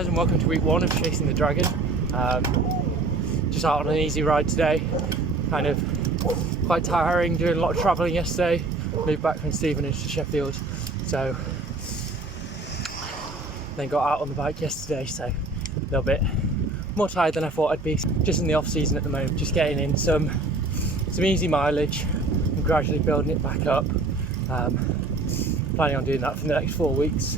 guys, and welcome to week 1 of Chasing the Dragon. Just out on an easy ride today, kind of quite tiring, doing a lot of travelling yesterday, moved back from Stevenage to Sheffield, so then got out on the bike yesterday, so a little bit more tired than I thought I'd be. Just in the off season at the moment, just getting in some easy mileage and gradually building it back up. Planning on doing that for the next 4 weeks.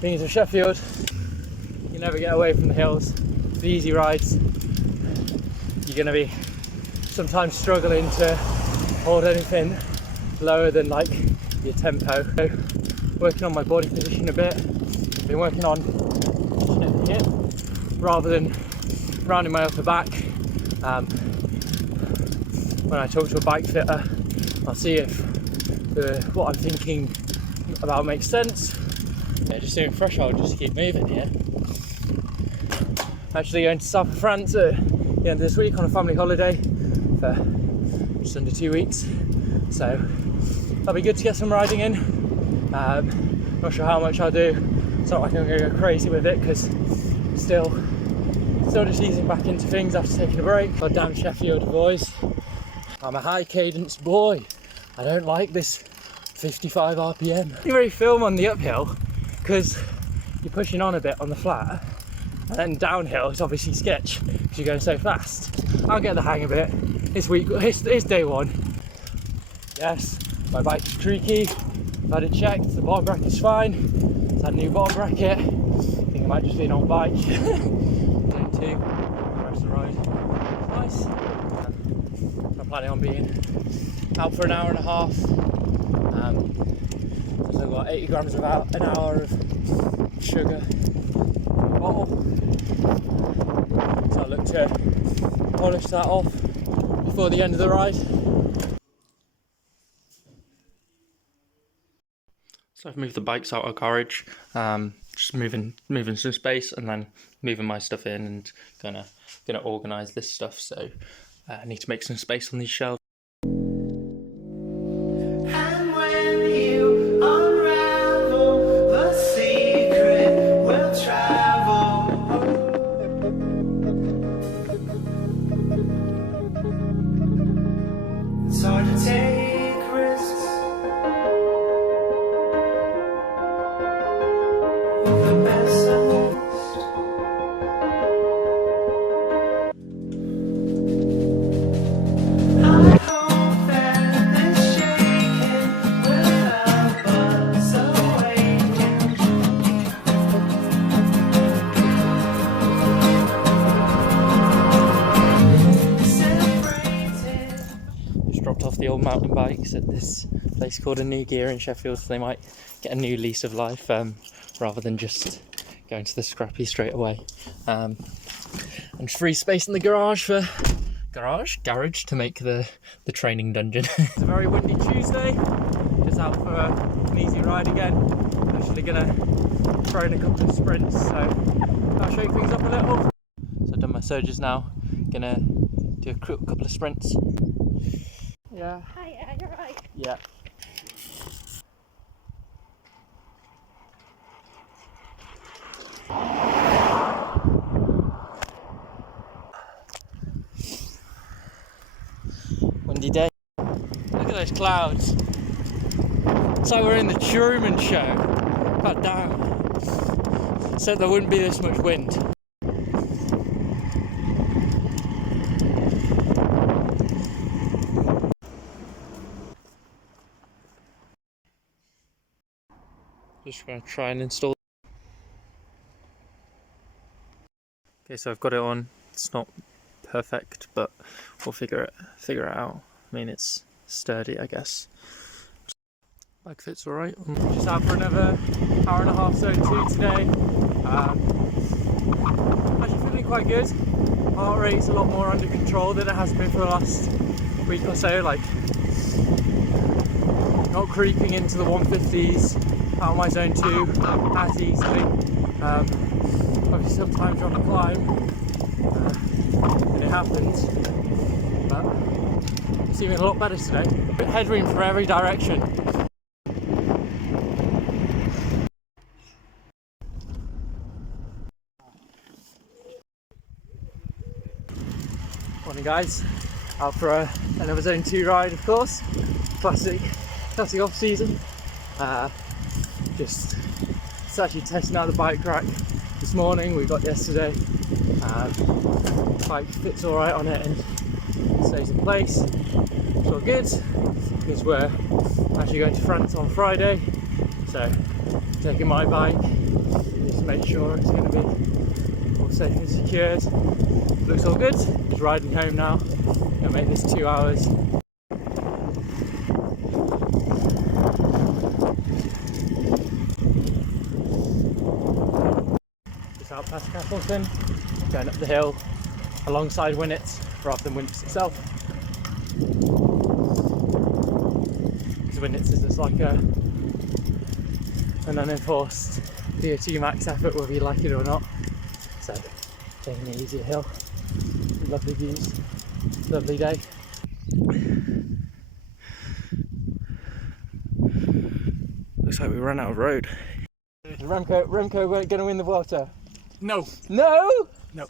Being from Sheffield, you never get away from the hills. The easy rides, you're going to be sometimes struggling to hold anything lower than like your tempo. So, working on my body position a bit. Been working on pushing at the hip rather than rounding my upper back. When I talk to a bike fitter, I'll see if what I'm thinking about makes sense. Yeah, just doing threshold just to keep moving here. Actually going to south of France at the end of this week on a family holiday for just under 2 weeks. So that'll be good to get some riding in. Not sure how much I'll do. It's not like I'm going to go crazy with it because still just easing back into things after taking a break. Oh, damn Sheffield boys. I'm a high cadence boy. I don't like this 55 RPM. You really film on the uphill because you're pushing on a bit on the flat, and then downhill it's obviously sketch because you're going so fast. I'll get the hang of it. It's day 1. Yes, my bike's creaky. I've had it checked, the bottom bracket's fine. It's had a new bottom bracket. I think it might just be an old bike. Day 2, the rest of the ride. Nice. I'm planning on being out for an hour and a half. So I've got 80 grams about an hour of sugar in a bottle. So I'll look to polish that off before the end of the ride. So I've moved the bikes out of garage, just moving some space and then moving my stuff in and gonna organise this stuff. So I need to make some space on these shelves. Off the old mountain bikes at this place called A New Gear in Sheffield, so they might get a new lease of life rather than just going to the scrappy straight away. And free space in the garage garage to make the training dungeon. It's a very windy Tuesday, just out for an easy ride again. Actually gonna throw in a couple of sprints, so I'll shake things up a little. So I've done my surges now, gonna do a couple of sprints. Yeah. Hi, yeah, you're right. Yeah. Windy day. Look at those clouds. It's like we're in the Truman Show. God damn. Said there wouldn't be this much wind. Just going to try and install. Okay, so I've got it on. It's not perfect, but we'll figure it out. I mean, it's sturdy, I guess. Bike fits alright. Just out for another hour and a half zone 2 today. Actually feeling quite good. Heart rate's a lot more under control than it has been for the last week or so. Like, not creeping into the 150s. Out of my zone 2 as easily. Obviously sometimes you're on the climb and it happens, but it's even a lot better today. Headroom for every direction. Morning guys, out for another Zone 2 ride of course, classic off season. Just actually testing out the bike rack this morning, we got yesterday. Bike fits alright on it and stays in place, it's all good because we're actually going to France on Friday, so taking my bike just to make sure it's going to be all safe and secured. Looks all good. Just riding home now. Gonna make this 2 hours. Just out past Castleton, going up the hill alongside Winnets rather than Winnets itself. Because Winnets is just like an unenforced VO2 max effort, whether you like it or not. So taking the easier hill. Lovely views, lovely day. Looks like we ran out of road. Remco going to win the Vuelta? No. No? No.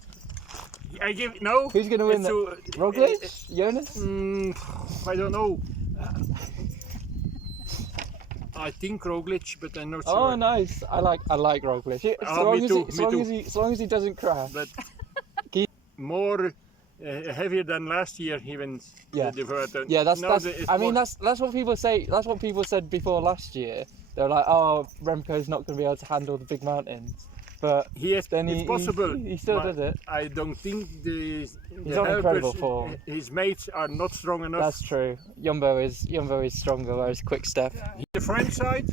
I give no. Who's going to win the Roglic? Jonas? I don't know. I think Roglic, but I'm not sure. Oh, nice. I like Roglic. As long as he doesn't crash. But more heavier than last year, he wins. Yeah. The Vuelta. Yeah, that's what people say. That's what people said before last year. They were like, "Oh, Remco's not going to be able to handle the big mountains." But it's possible. He still does it. I don't think he's on incredible form. His mates are not strong enough. That's true. Jumbo is stronger, whereas Quick Step. The French side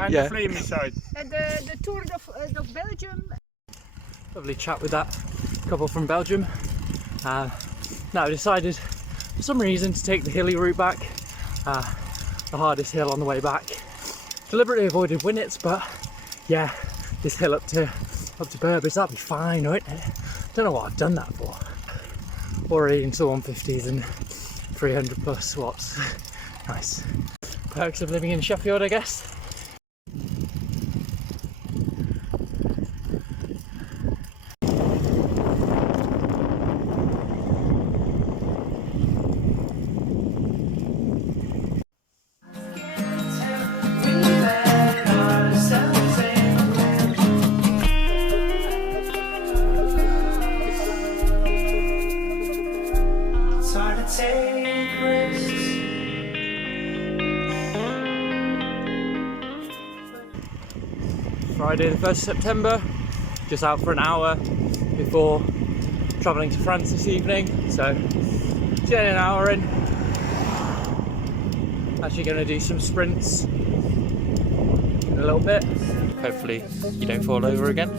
and the Flemish side. The Tour of Belgium. Lovely chat with that couple from Belgium. Now I decided for some reason to take the hilly route back, the hardest hill on the way back. Deliberately avoided Winnets, but yeah, this hill up to Burbage, that'll be fine, won't it? Don't know what I've done that for. Already into 150s and 300 plus watts. Nice. Perks of living in Sheffield, I guess. Friday the 1st of September, just out for an hour before travelling to France this evening, so getting an hour in. Actually going to do some sprints in a little bit. Hopefully you don't fall over again.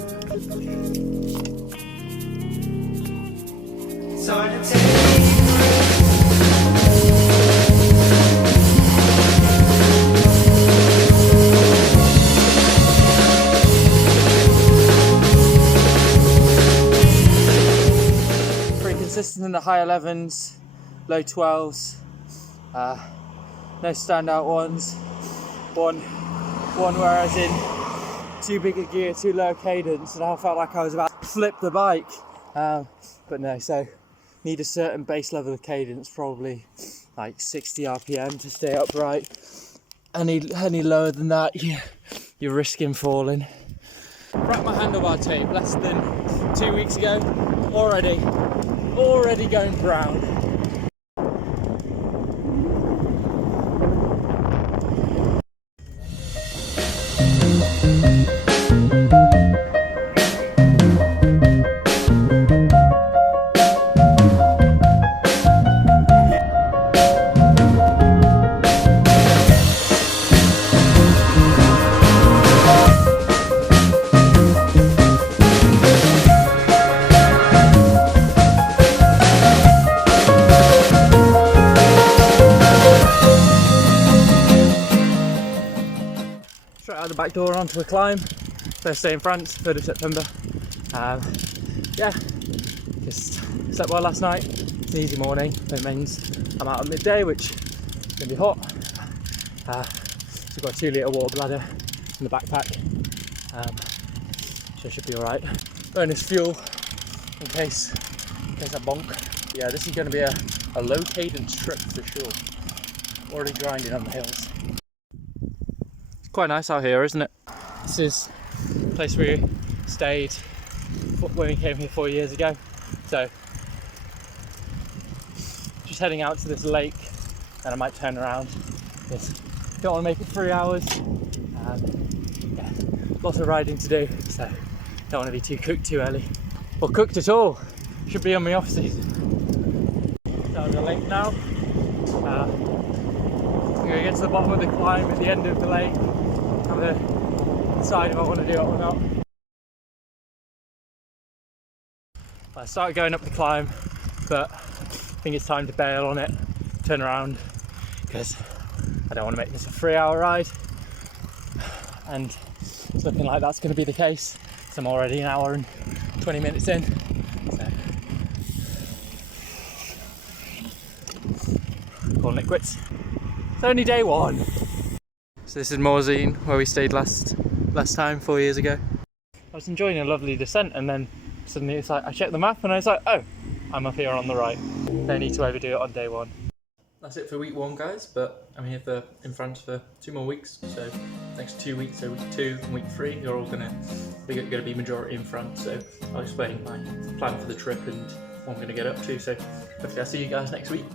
Consistent in the high 11s, low 12s, no standout ones. One where I was in too big a gear, too low cadence, and I felt like I was about to flip the bike. But no, so need a certain base level of cadence, probably like 60 RPM to stay upright. Any lower than that, you're risking falling. Cracked my handlebar tape less than 2 weeks ago, already going brown. Out the back door onto a climb. First day in France, 3rd of September. Yeah, just slept well last night. It's an easy morning. It means I'm out at midday, which is going to be hot. So I've got a 2 litre water bladder in the backpack, so it should be alright. Bonus fuel in case I bonk. Yeah, this is going to be a low cadence trip for sure. Already grinding on the hills. It's quite nice out here, isn't it? This is the place we stayed when we came here 4 years ago. So, just heading out to this lake, and I might turn around. Yes, don't want to make it 3 hours. Yeah, lots of riding to do, so don't want to be too cooked too early. Or cooked at all. Should be on my off season. Down the lake now. I'm going to get to the bottom of the climb at the end of the lake. Have a decide if I want to do it or not. I started going up the climb, but I think it's time to bail on it, turn around, because I don't want to make this a 3-hour ride. And it's looking like that's going to be the case. So I'm already 1 hour and 20 minutes in. So, calling it quits. It's only day 1. So this is Morzine, where we stayed last time 4 years ago. I was enjoying a lovely descent, and then suddenly it's like I checked the map and I was like, oh, I'm up here on the right. No need to overdo it on day 1. That's it for week 1, guys, but I'm here in France for 2 more weeks. So next 2 weeks, so week 2 and week 3, you're all gonna be majority in France. So I'll explain my plan for the trip and what I'm gonna get up to. So hopefully I'll see you guys next week.